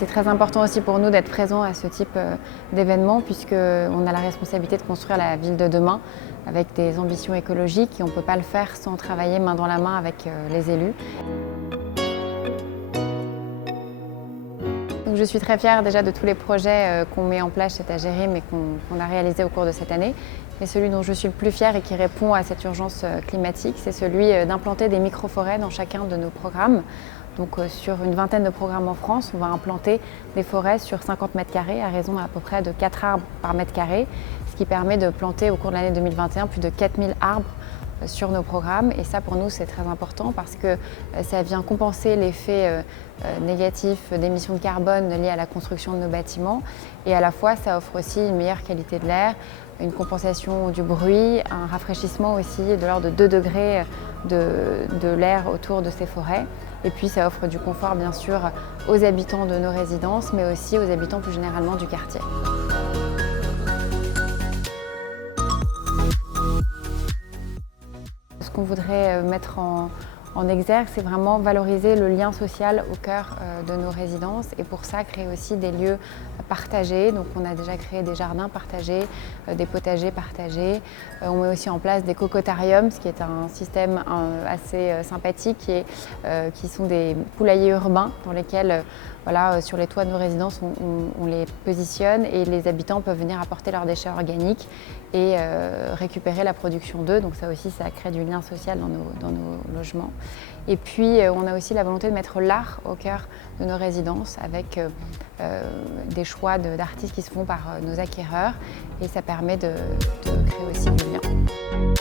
C'est très important aussi pour nous d'être présents à ce type d'événement puisqu'on a la responsabilité de construire la ville de demain avec des ambitions écologiques et on ne peut pas le faire sans travailler main dans la main avec les élus. Donc je suis très fière déjà de tous les projets qu'on met en place chez Tagerim et qu'on a réalisés au cours de cette année. Mais celui dont je suis le plus fière et qui répond à cette urgence climatique, c'est celui d'implanter des micro-forêts dans chacun de nos programmes. Donc sur une vingtaine de programmes en France, on va implanter des forêts sur 50 mètres carrés à raison à peu près de 4 arbres par mètre carré, ce qui permet de planter au cours de l'année 2021 plus de 4000 arbres sur nos programmes. Et ça, pour nous, c'est très important parce que ça vient compenser l'effet négatif d'émissions de carbone liées à la construction de nos bâtiments. Et à la fois, ça offre aussi une meilleure qualité de l'air, une compensation du bruit, un rafraîchissement aussi de l'ordre de 2 degrés de l'air autour de ces forêts. Et puis, ça offre du confort, bien sûr, aux habitants de nos résidences, mais aussi aux habitants plus généralement du quartier. Ce qu'on voudrait mettre en exergue, c'est vraiment valoriser le lien social au cœur de nos résidences et pour ça créer aussi des lieux partagés. Donc on a déjà créé des jardins partagés, des potagers partagés. On met aussi en place des cocotariums, ce qui est un système assez sympathique qui sont des poulaillers urbains dans lesquels voilà, sur les toits de nos résidences, on les positionne et les habitants peuvent venir apporter leurs déchets organiques et récupérer la production d'eux. Donc ça aussi, ça crée du lien social dans nos logements. Et puis, on a aussi la volonté de mettre l'art au cœur de nos résidences avec des choix d'artistes qui se font par nos acquéreurs et ça permet de créer aussi du lien.